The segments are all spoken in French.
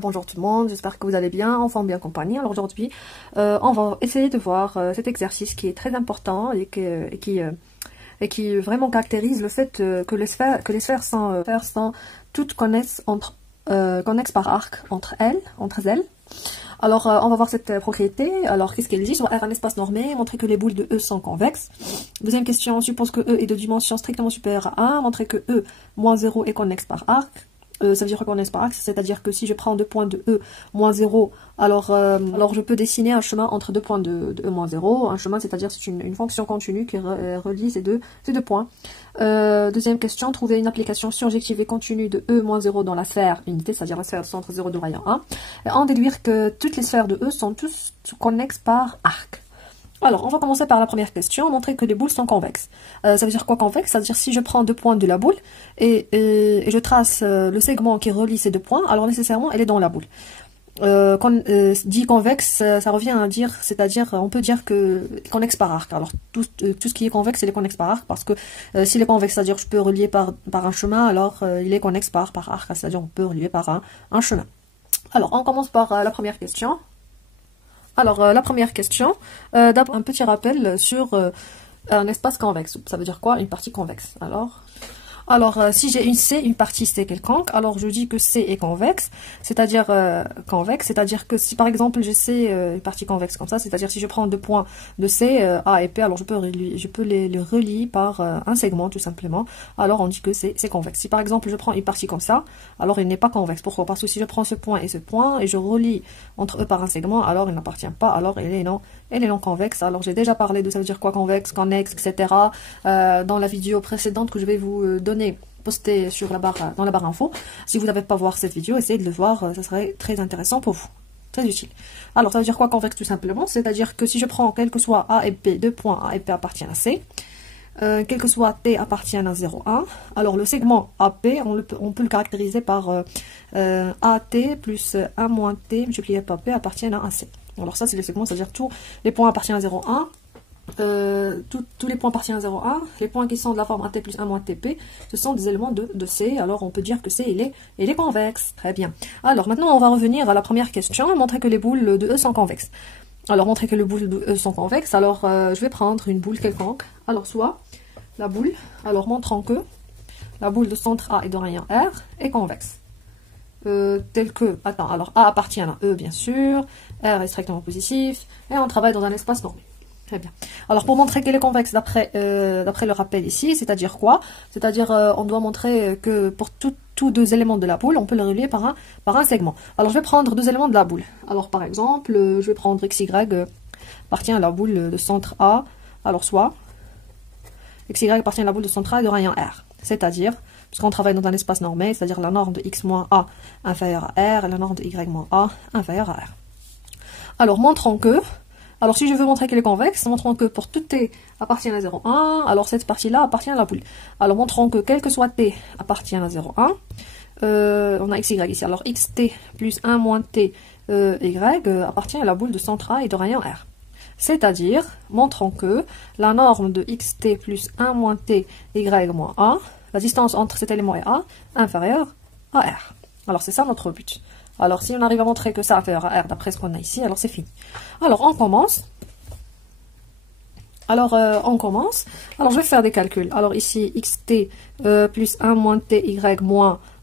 Bonjour tout le monde, j'espère que vous allez bien, en forme bien compagnie. Alors aujourd'hui, on va essayer de voir cet exercice qui est très important et qui vraiment caractérise le fait que les sphères sont toutes connexes par arc entre elles. Alors, on va voir cette propriété. Alors, qu'est-ce qu'elle dit? Sur R, un espace normé, montrer que les boules de E sont convexes. Deuxième question, suppose que E est de dimension strictement supérieure à 1, montrer que E moins 0 est connexe par arc. Ça veut dire connexe par axe, c'est-à-dire que si je prends deux points de E moins 0, alors je peux dessiner un chemin entre deux points de E moins 0. Un chemin, c'est-à-dire c'est une fonction continue qui relie ces deux points. Deuxième question, trouver une application surjective et continue de E moins 0 dans la sphère unité, c'est-à-dire la sphère du centre 0 de rayon 1. Et en déduire que toutes les sphères de E sont tous connexes par arc. Alors, on va commencer par la première question, montrer que les boules sont convexes. Ça veut dire quoi convexe? Ça veut dire si je prends deux points de la boule et je trace le segment qui relie ces deux points, alors nécessairement elle est dans la boule. Dit convexe, ça revient à dire, c'est-à-dire on peut dire que connexe par arc. Alors tout ce qui est convexe, il est connexe par arc parce que s'il est convexe, c'est-à-dire je peux relier par un chemin, alors il est connexe par arc, c'est-à-dire on peut relier par un chemin. Alors on commence par la première question. Alors, la première question, d'abord un petit rappel sur un espace convexe. Ça veut dire quoi? Une partie convexe. Alors, si j'ai une partie C quelconque, alors je dis que C est convexe, c'est-à-dire c'est-à-dire que si par exemple j'ai C une partie convexe comme ça, c'est-à-dire si je prends deux points de C, A et P, alors je peux les relier par un segment tout simplement, alors on dit que c'est convexe. Si par exemple je prends une partie comme ça, alors il n'est pas convexe. Pourquoi? Parce que si je prends ce point et je relie entre eux par un segment, alors il n'appartient pas, alors il est non convexe. Alors j'ai déjà parlé de ça veut dire quoi convexe, connexe, etc. Dans la vidéo précédente que je vais vous donner posté sur dans la barre info. Si vous n'avez pas voir cette vidéo, essayez de le voir, ça serait très intéressant pour vous, très utile. Alors ça veut dire quoi convexe tout simplement? C'est-à-dire que si je prends quel que soit A et B, deux points A et B appartiennent à C, quel que soit T appartient à 0, 1, alors le segment AP, on peut le caractériser par AT plus 1 moins T multiplié par P appartiennent à C. Alors ça c'est le segment, c'est-à-dire tous les points appartiennent à 0, 1, tous les points appartiennent à 0, 1, les points qui sont de la forme AT plus 1 moins TP, ce sont des éléments de C, alors on peut dire que C il est convexe, très bien. Alors maintenant on va revenir à la première question, montrer que les boules de E sont convexes. Alors montrer que les boules de E sont convexes, alors je vais prendre une boule quelconque, alors soit la boule, alors montrant que la boule de centre A et de rayon R est convexe. Tel que, alors A appartient à E bien sûr, R est strictement positif, et on travaille dans un espace normé. Très bien. Alors pour montrer qu'elle est convexe d'après le rappel ici, c'est-à-dire quoi? C'est-à-dire on doit montrer que pour tous deux éléments de la boule, on peut les relier par un segment. Alors je vais prendre deux éléments de la boule. Alors par exemple, je vais prendre XY appartient à la boule de centre A, alors soit XY appartient à la boule de centre A et de rayon R. C'est-à-dire, puisqu'on travaille dans un espace normé, c'est-à-dire la norme de X moins A inférieure à R et la norme de Y moins A inférieure à R. Alors montrons que alors, si je veux montrer qu'elle est convexe, montrons que pour tout T appartient à 0, 1, alors cette partie-là appartient à la boule. Alors, montrons que quel que soit T appartient à 0, 1, on a XY ici. Alors, XT plus 1 moins T Y appartient à la boule de centre A et de rayon R. C'est-à-dire, montrons que la norme de XT plus 1 moins T Y moins A, la distance entre cet élément et A, inférieure à R. Alors, c'est ça notre but. Alors, si on arrive à montrer que ça inférieur à R d'après ce qu'on a ici, alors c'est fini. Alors, on commence. Alors, je vais faire des calculs. Alors, ici, xt plus 1 moins ty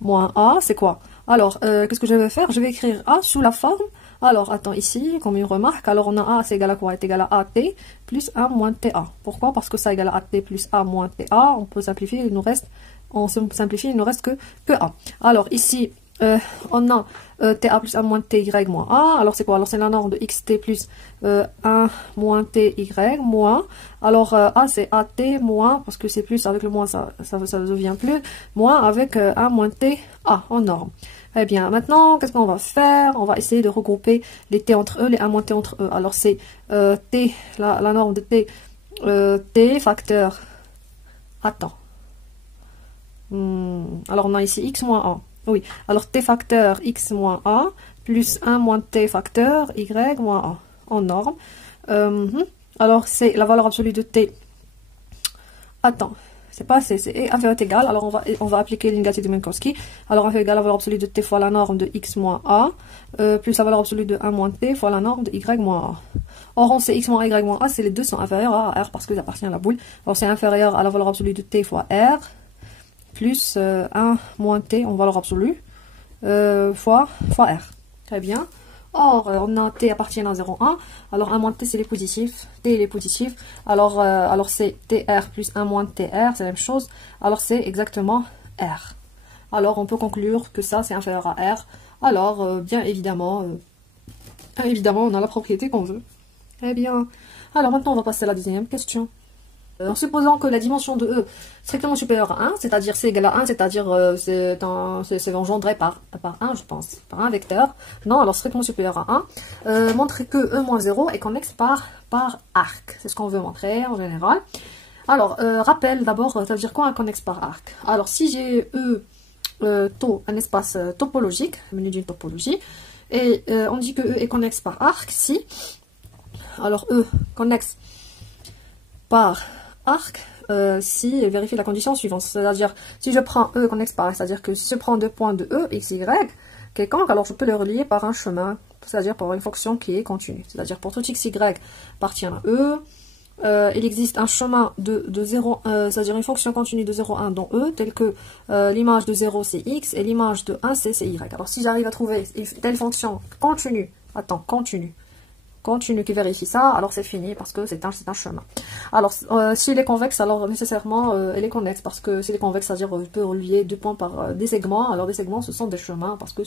moins a, c'est quoi? Alors, qu'est-ce que je vais faire? Je vais écrire a sous la forme. Alors, attends, ici, comme une remarque, alors on a a, c'est égal à quoi? C'est égal à at plus 1 moins ta. Pourquoi? Parce que ça égale à at plus a moins ta. On peut simplifier, il nous reste que a. Alors, ici, on a ta plus 1 moins ty moins a. Alors c'est quoi? Alors c'est la norme de xt plus 1 moins ty moins. Alors a c'est at moins, parce que c'est plus avec le moins ça devient plus, moins avec 1 moins t a en norme. Eh bien maintenant qu'est-ce qu'on va faire? On va essayer de regrouper les t entre eux, les 1 moins t entre eux. Alors c'est t, la norme de t, t facteur, attends. Alors on a ici x moins 1. Oui, alors t facteur x moins a plus 1 moins t facteur y moins a en norme. Alors c'est la valeur absolue de t. Attends, c'est inférieur ou égal. Alors on va appliquer le négatif de Minkowski. Alors inférieur ou égal à la valeur absolue de t fois la norme de x moins a, plus la valeur absolue de 1 moins t fois la norme de y moins a. Or on sait x moins y moins a, c'est les deux sont inférieurs à r parce qu'ils appartiennent à la boule. Alors c'est inférieur à la valeur absolue de t fois r, plus 1 moins t en valeur absolue, fois r. Très bien. Or, on a t appartient à 0, 1. Alors, 1 moins t, c'est les positifs. T, il est positif. Alors c'est tr plus 1 moins tr, c'est la même chose. Alors, c'est exactement r. Alors, on peut conclure que ça, c'est inférieur à r. Alors, bien évidemment, on a la propriété qu'on veut. Eh bien, alors maintenant, on va passer à la deuxième question. En supposant que la dimension de E est strictement supérieure à 1, c'est-à-dire c'est égal à 1, c'est-à-dire c'est engendré par 1, je pense, par un vecteur. Non, alors strictement supérieur à 1. Montrer que E moins 0 est connexe par arc. C'est ce qu'on veut montrer en général. Alors, rappel d'abord, ça veut dire quoi un connexe par arc? Alors, si j'ai un espace topologique, menu d'une topologie, et on dit que E est connexe par arc, si, alors E connexe par arc, si vérifie la condition suivante, c'est-à-dire si je prends E connexe par arc, c'est-à-dire que si je prends deux points de E, x, y, quelconque, alors je peux les relier par un chemin, c'est-à-dire par une fonction qui est continue, c'est-à-dire pour tout x, y appartient à E, il existe un chemin de 0, c'est-à-dire une fonction continue de 0, 1 dans E, telle que l'image de 0 c'est x et l'image de 1 c'est y. Alors si j'arrive à trouver une telle fonction continue, continue qui vérifie ça, alors c'est fini parce que c'est un chemin. Alors s'il est convexe, alors nécessairement elle est connexe parce que s'il est convexe, c'est-à-dire je peux relier deux points par des segments. Alors des segments ce sont des chemins parce que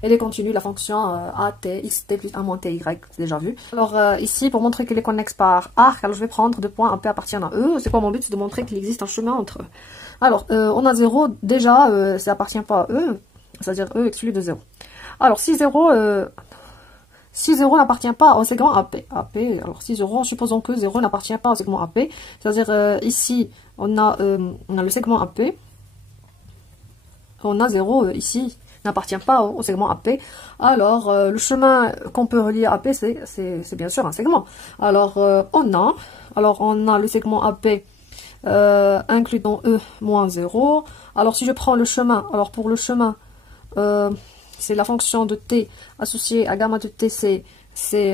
elle est continue, la fonction at xt plus 1 moins ty, c'est déjà vu. Alors ici pour montrer qu'il est connexe par arc, alors je vais prendre deux points P appartiennent à E. C'est quoi mon but? C'est de montrer qu'il existe un chemin entre eux. Alors on a 0 déjà, ça appartient pas à E, c'est-à-dire E exclu de 0. Alors si 0 n'appartient pas au segment AP. Alors si 0, supposons que 0 n'appartient pas au segment AP, c'est-à-dire ici, on a le segment AP, on a 0 ici, n'appartient pas au segment AP, alors le chemin qu'on peut relier à AP, c'est bien sûr un segment. Alors on a le segment AP inclus dans E moins 0. Alors si je prends le chemin, alors pour le chemin, c'est la fonction de t associée à gamma de t, c'est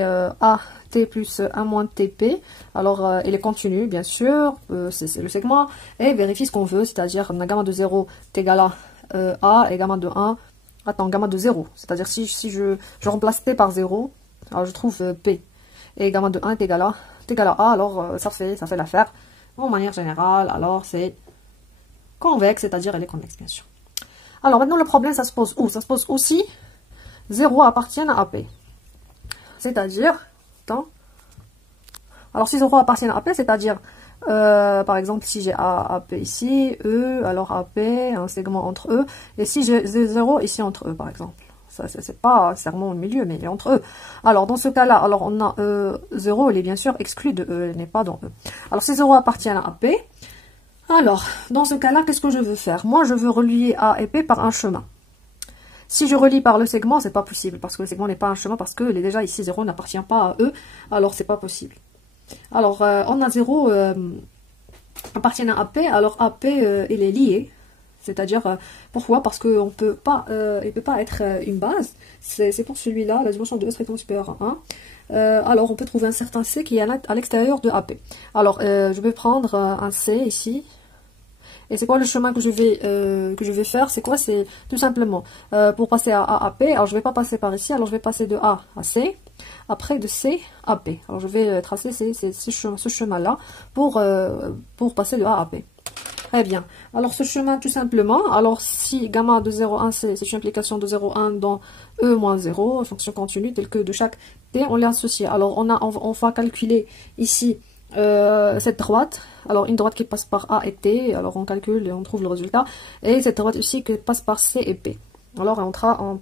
a t plus 1 moins tp. Alors, il est continu, bien sûr, c'est le segment, et vérifie ce qu'on veut, c'est-à-dire gamma de 0 est égal à a et gamma de 1, gamma de 0. C'est-à-dire si je remplace t par 0, alors je trouve p, et gamma de 1 est égal à a, alors ça fait l'affaire. En manière générale, alors c'est convexe, c'est-à-dire elle est convexe, bien sûr. Alors maintenant le problème ça se pose où? Ça se pose aussi 0 appartient à AP. C'est-à-dire, alors si 0 appartient à AP, c'est-à-dire par exemple si j'ai AP ici, E, alors AP, un segment entre E, et si j'ai 0 ici entre E par exemple. Ça c'est pas serment au milieu, mais il est entre E. Alors dans ce cas-là, alors on a 0, il est bien sûr exclu de E, il n'est pas dans E. Alors si 0 appartient à AP, alors, dans ce cas-là, qu'est-ce que je veux faire? Moi, je veux relier A et P par un chemin. Si je relie par le segment, c'est pas possible, parce que le segment n'est pas un chemin, parce que déjà ici, 0 n'appartient pas à E, alors c'est pas possible. Alors, on a 0 appartient à AP, alors AP, il est lié, c'est-à-dire, pourquoi? Parce qu'il ne peut pas être une base, c'est pour celui-là, la dimension de E strictement supérieure à 1. Alors, on peut trouver un certain C qui est à l'extérieur de AP. Alors, je vais prendre un C ici. Et c'est quoi le chemin que je vais faire? C'est quoi? C'est tout simplement pour passer à A à P. Alors je vais pas passer par ici. Alors je vais passer de A à C. Après de C à P. Alors je vais tracer ce chemin-là pour passer de A à P. Très bien. Alors ce chemin tout simplement. Alors si gamma de 0,1 c'est une implication de 0,1 dans E moins 0, fonction continue telle que de chaque T on l'a associé. Alors on va calculer ici cette droite, alors une droite qui passe par A et T, alors on calcule et on trouve le résultat, et cette droite aussi qui passe par C et P, alors on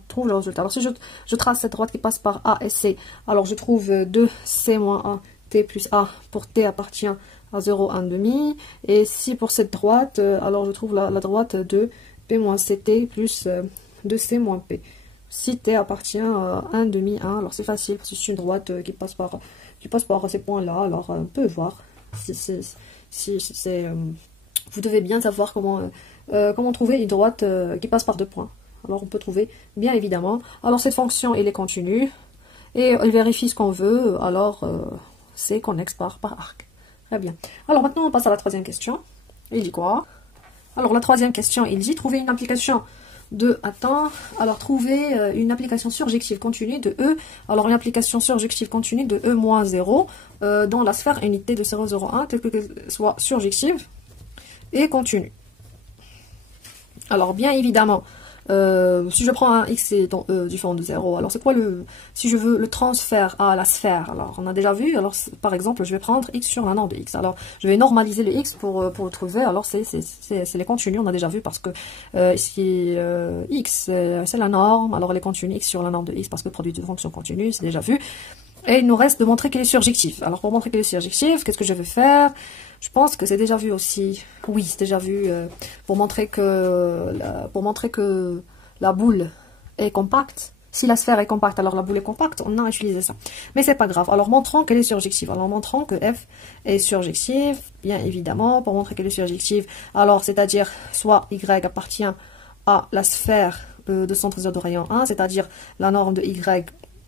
trouve le résultat. Alors si je trace cette droite qui passe par A et C, alors je trouve 2C moins 1 T plus A pour T appartient à 0, 1 demi, et si pour cette droite, alors je trouve la droite de P moins CT plus 2C moins P. Si T appartient à 1 demi 1, alors c'est facile parce que c'est une droite qui passe par ces points-là, alors on peut voir si c'est vous devez bien savoir comment trouver une droite qui passe par deux points. Alors on peut trouver, bien évidemment. Alors cette fonction, elle est continue. Et elle vérifie ce qu'on veut. Alors c'est connexe par arc. Très bien. Alors maintenant on passe à la troisième question. Il dit quoi? Alors la troisième question, il dit trouver une application de... Attends. Alors trouver une application surjective continue de E. Alors une application surjective continue de E-0 dans la sphère unité de 0,01 telle qu'elle soit surjective et continue. Alors bien évidemment, si je prends un x dans E différent de 0, alors c'est quoi si je veux le transfert à la sphère? Alors on a déjà vu, alors par exemple je vais prendre x sur la norme de x. Alors je vais normaliser le x pour trouver, alors c'est les continus, on a déjà vu parce que ici x c'est la norme, alors les continus x sur la norme de x parce que produit de fonction continue, c'est déjà vu. Et il nous reste de montrer qu'elle est surjective. Alors pour montrer qu'elle est surjective, qu'est-ce que je vais faire? Je pense que c'est déjà vu aussi. Oui, c'est déjà vu pour montrer que la boule est compacte. Si la sphère est compacte, alors la boule est compacte. On a utilisé ça. Mais c'est pas grave. Alors montrons qu'elle est surjective. Alors montrons que f est surjective, bien évidemment, pour montrer qu'elle est surjective. Alors c'est-à-dire soit y appartient à la sphère de centre 0 de rayon 1, c'est-à-dire la norme de y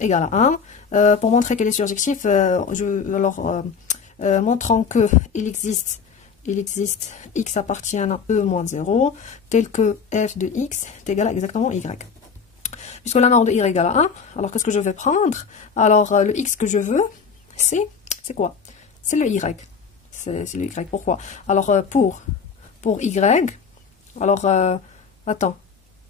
égale à 1. Pour montrer qu'elle est surjective, montrons que il existe x appartient à E-0, tel que f de x est égal à exactement y. Puisque la norme de y égale à 1, alors qu'est-ce que je vais prendre? Alors le x que je veux, c'est quoi? C'est le y. C'est le y. Pourquoi? Alors pour y, alors attends.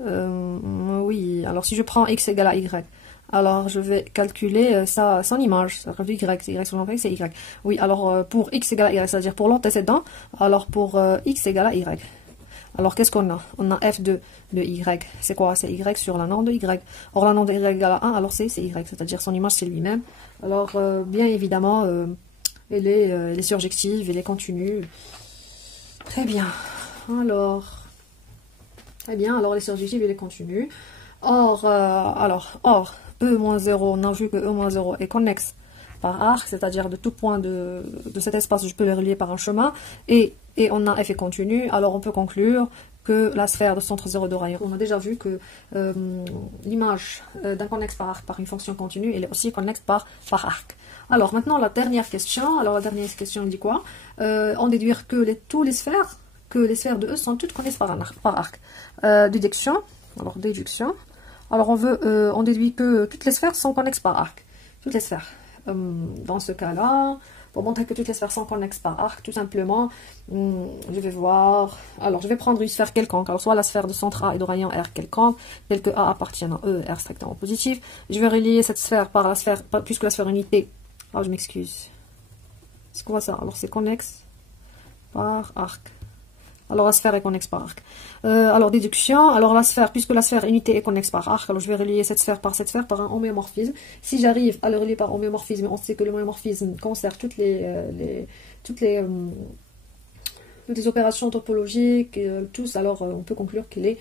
Oui, alors si je prends x égale à y, alors je vais calculer son image, y, y sur l'envers, c'est y. Oui, alors pour x égale à y, c'est-à-dire pour l'antécédent, alors pour x égale à y. Alors qu'est-ce qu'on a? On a f de y, c'est quoi? C'est y sur la norme de y. Or la norme de y égale à 1, alors c'est y, c'est-à-dire son image c'est lui-même. Alors bien évidemment, elle est surjective, elle est continue. Très bien. Alors elle est surjective, elle est continue. Or, E-0, on a vu que E-0 est connexe par arc, c'est-à-dire de tout point de cet espace, je peux le relier par un chemin, et on a f est continu, alors on peut conclure que la sphère de centre 0 de rayon, on a déjà vu que l'image d'un connexe par arc par une fonction continue, elle est aussi connexe par arc. Alors maintenant la dernière question, il dit quoi? On déduire que toutes les sphères de E sont toutes connexes par arc. Déduction. Alors on déduit que toutes les sphères sont connexes par arc. Toutes les sphères. Dans ce cas-là, pour montrer que toutes les sphères sont connexes par arc, tout simplement, je vais voir. Alors je vais prendre une sphère quelconque. Alors soit la sphère de centre A et de rayon R quelconque, telle que A appartient à E, R strictement positif. Je vais relier cette sphère par la sphère, puisque la sphère unité. Ah, je m'excuse. C'est quoi ça? Alors c'est connexe par arc. Alors la sphère est connexe par arc. Alors déduction, alors la sphère, puisque la sphère unité est connexe par arc, alors je vais relier cette sphère par un homéomorphisme. Si j'arrive à le relier par homéomorphisme, on sait que le homéomorphisme conserve toutes les opérations topologiques, tous, alors on peut conclure qu'il est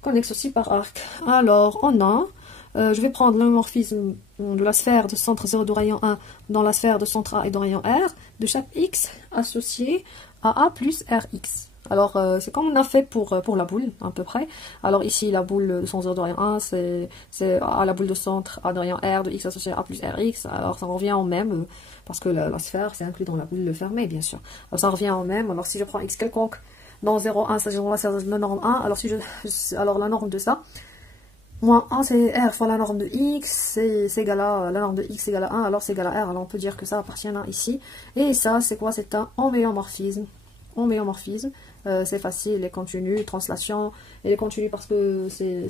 connexe aussi par arc. Alors on a, je vais prendre l'homomorphisme de la sphère de centre 0 de rayon 1 dans la sphère de centre A et de rayon R de chaque x associé à A plus Rx. Alors, c'est comme on a fait pour la boule, à peu près. Alors ici, la boule de centre 0 de rayon 1, c'est à la boule de centre A de rayon R de x associé à A plus Rx. Alors, ça revient au même, parce que la sphère, c'est inclus dans la boule fermée, bien sûr. Alors, ça revient au même. Alors, si je prends x quelconque dans 0,1, c'est-à-dire la sphère de norme 1, alors, alors la norme de ça, moins 1, c'est R fois la norme de x, c'est égal à, la norme de x égale à 1, alors c'est égal à R. Alors, on peut dire que ça appartient à ici. Et ça, c'est quoi? C'est un homéomorphisme. C'est facile, les contenus, translation, et les contenus parce que c'est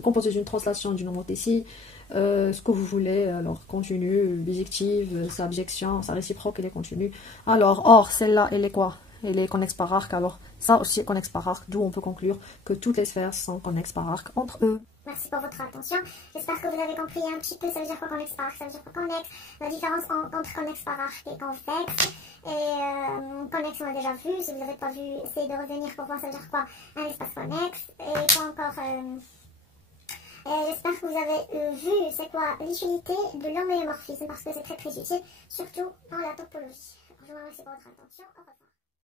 composé d'une translation d'une homothétie, ce que vous voulez, alors contenu, bijective, sa abjection, sa réciproque et les contenus. Alors, or, celle-là, elle est quoi? Elle est connexe par arc, alors ça aussi est connexe par arc, d'où on peut conclure que toutes les sphères sont connexes par arc entre eux. Merci pour votre attention. J'espère que vous avez compris un petit peu ça veut dire quoi connexe par arc, ça veut dire quoi connexe, la différence entre connexe par arc et convexe. Et connexe on a déjà vu, si vous n'avez pas vu, essayez de revenir pour voir ça veut dire quoi un espace connexe. Et quoi encore j'espère que vous avez vu c'est quoi l'utilité de l'homéomorphisme parce que c'est très utile, surtout dans la topologie. Je vous remercie pour votre attention. Au revoir.